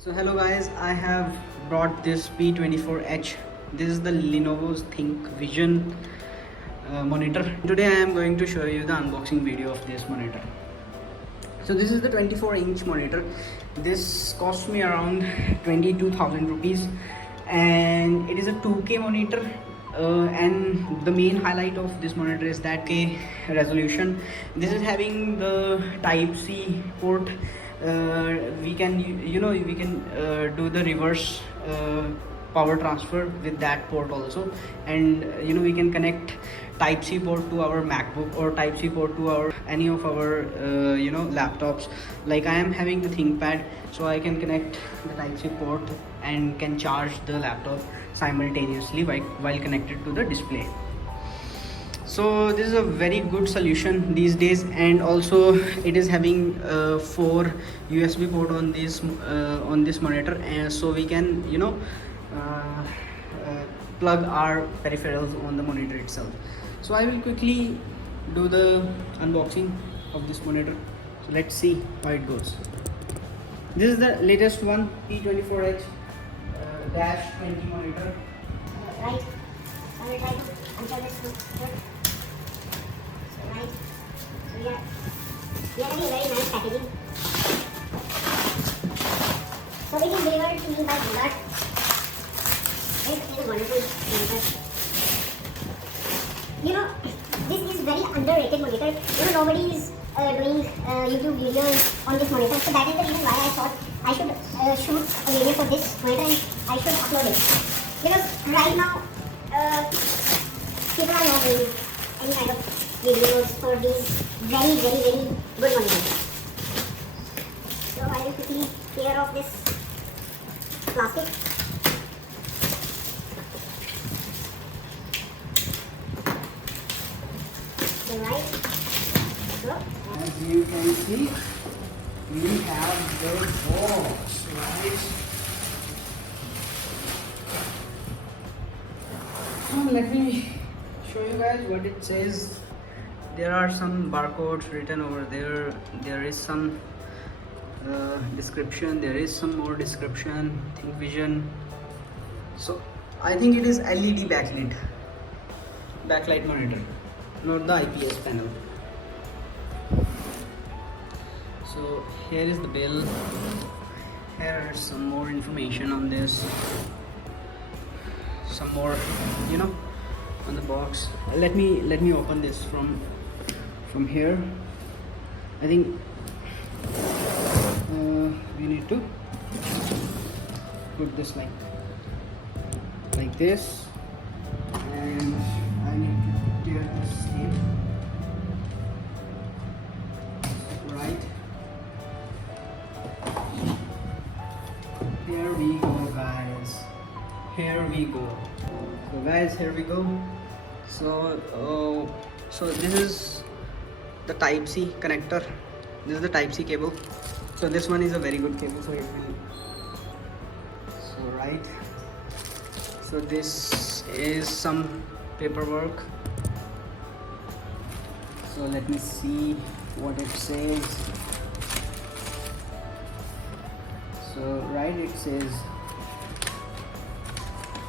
So hello guys, I have brought this P24h. This is the Lenovo's ThinkVision monitor. Today I am going to show you the unboxing video of this monitor. So this is the 24-inch monitor. This cost me around 22,000 rupees and it is a 2K monitor. And the main highlight of this monitor is that K resolution. This is having the Type-C port. We can do the reverse power transfer with that port also, and we can connect Type-C port to our MacBook or Type-C port to our any of our laptops. Like I am having the ThinkPad, so I can connect the Type-C port and can charge the laptop simultaneously while connected to the display. So this is a very good solution these days, and also it is having 4 USB port on this monitor, and so we can plug our peripherals on the monitor itself. So I will quickly do the unboxing of this monitor. So let's see how it goes. This is the latest one, P24h-20 monitor. Right. I will try to until this one. So right. So we are having a very nice packaging. So it is delivered to me by Bullard. It is a wonderful monitor. This is very underrated monitor. Nobody is doing YouTube videos on this monitor. So that is the reason why I thought I should shoot a video for this monitor and I should upload it. Because right now, people are not doing any kind of videos for these very good monitors. So I will quickly clear off this plastic. Right. So, as you can see, we have the box, right? Let me show you guys what it says. There are some barcodes written over there. There is some description. There is some more description. ThinkVision. So I think it is LED backlight monitor, not the IPS panel. So here is the bill. Here is some more information on this. Some more on the box. Let me open this from here. I think we need to put this like this, and I need to tear this in, right? Here we go, guys. Here we go. So guys, here we go. So this is the Type-C connector. This is the Type-C cable. So this one is a very good cable, so it will. So right. So this is some paperwork. So let me see what it says. So right, it says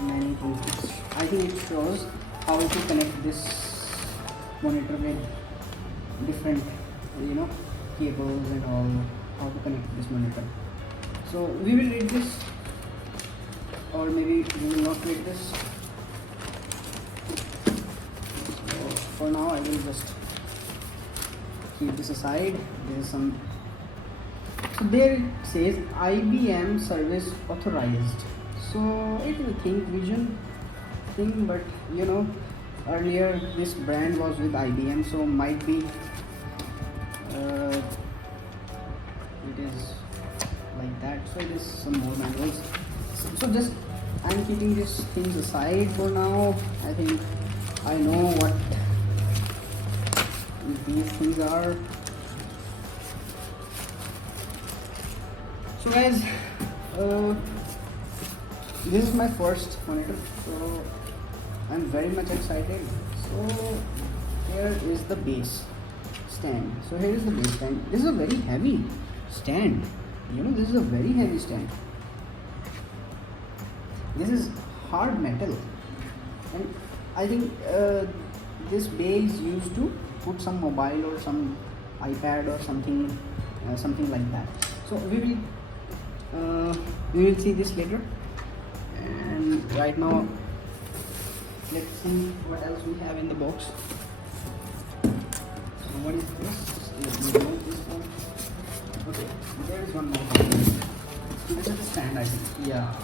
many things. I think it shows how to connect this monitor with different cables and all, how to connect this monitor. So we will read this, or maybe we will not read this. So for now I will just keep this aside. There is some. So there it says IBM service authorized. So it is a ThinkVision thing, but earlier this brand was with IBM, so might be it is like that. So it is some more manuals. So just I'm keeping these things aside for now. I think I know what these things are. So guys, this is my first monitor, so I'm very much excited. So here is the base stand. So here is the base stand. This is a very heavy stand. This is a very heavy stand. This is hard metal, and I think this bay is used to put some mobile or some iPad or something like that. So we will see this later. And right now, let's see what else we have in the box. So what is this? Let me remove this one. Okay, there is one more. So this is the stand, I think. Yeah.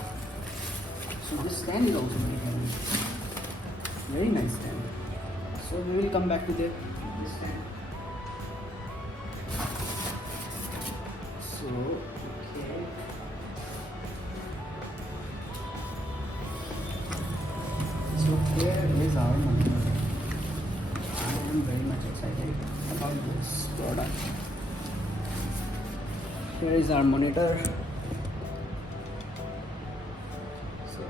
So this stand is also very heavy. Very nice stand. So we will come back to this stand. So okay. So here is our monitor. I am very much excited about this product. Here is our monitor. So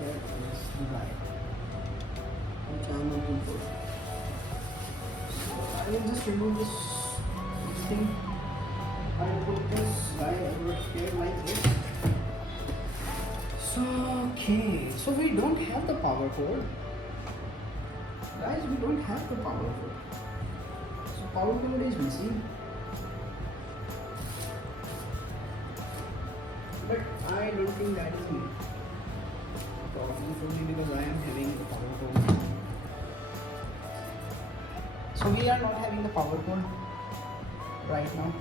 here is the light, which I am looking for. So I will just remove this thing. I will put this guy over here like this. So okay, so we don't have the power cord, guys. We don't have the power cord. So power cord is missing, but I don't think that is a problem for me because I am having the power cord. So we are not having the power cord right now.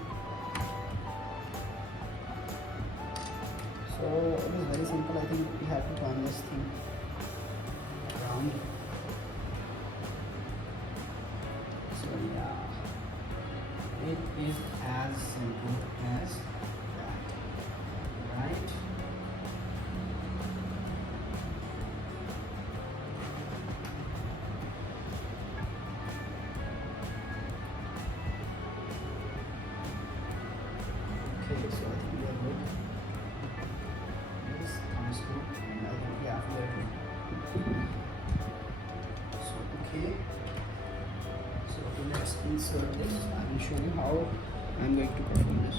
So it is very simple. I think we have to turn this thing around. So yeah, it is as simple as that, right? Okay, so I think we are good. And I think yeah, we are good. So okay. So let's insert this. I will show you how I'm going to perform this.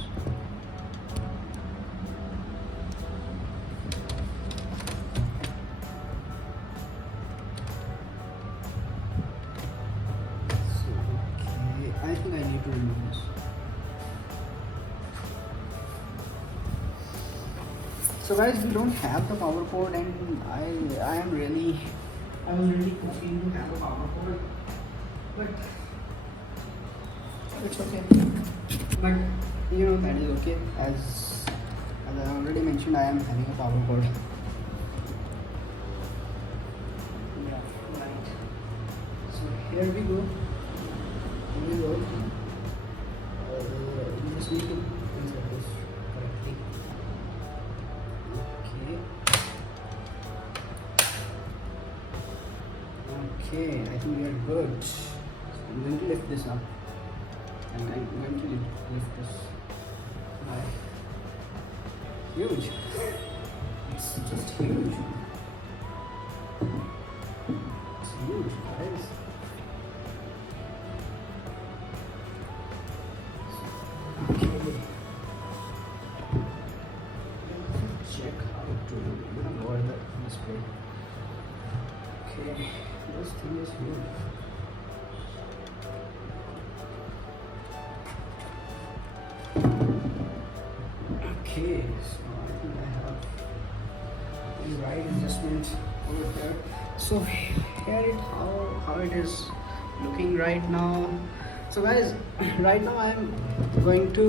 So okay, I think I need to remove this. So guys, we don't have the power cord, and I was really hoping to have a power cord, but it's okay. But you know, that is okay. As I already mentioned, I am having a power cord. Yeah, right. So here we go. Here we go. You just need to insert this correctly. Okay, I think we are good. So I'm going to lift this up, and I'm going to lift this high. Huge. It's just huge. It's huge, guys. Okay. Check how to lower the display. Okay, this thing is huge. Okay, so I think I have the right adjustment over here. So here it how it is looking right now. So guys, right now I am going to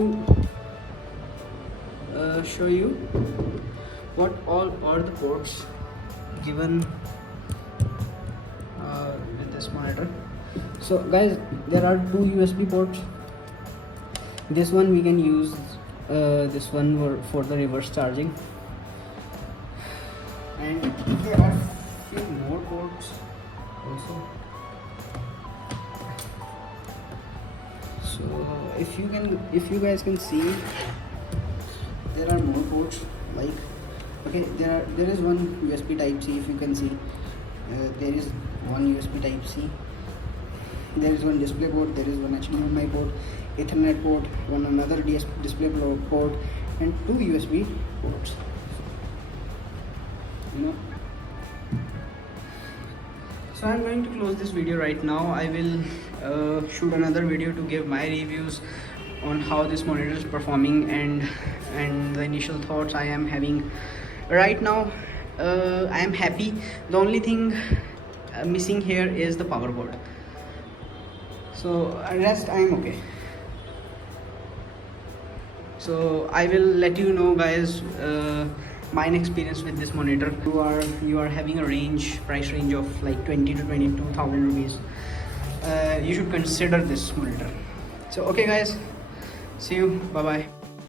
show you what all are the ports given with this monitor. So guys, there are two USB ports. This one we can use this one for the reverse charging, and there are few more ports also. So if you guys can see, there are more ports. Like, okay, there is one USB type C. If you can see, there is one USB type C. There is one display port. There is one HDMI port, Ethernet port, one another display port, and 2 USB ports. So I'm going to close this video right now. I will shoot another video to give my reviews on how this monitor is performing and the initial thoughts I am having right now. I am happy. The only thing missing here is the power cord. So rest I am okay. So I will let you know, guys, my experience with this monitor. You are having a price range of like 20 to 22,000 rupees. You should consider this monitor. So okay guys, see you, bye bye.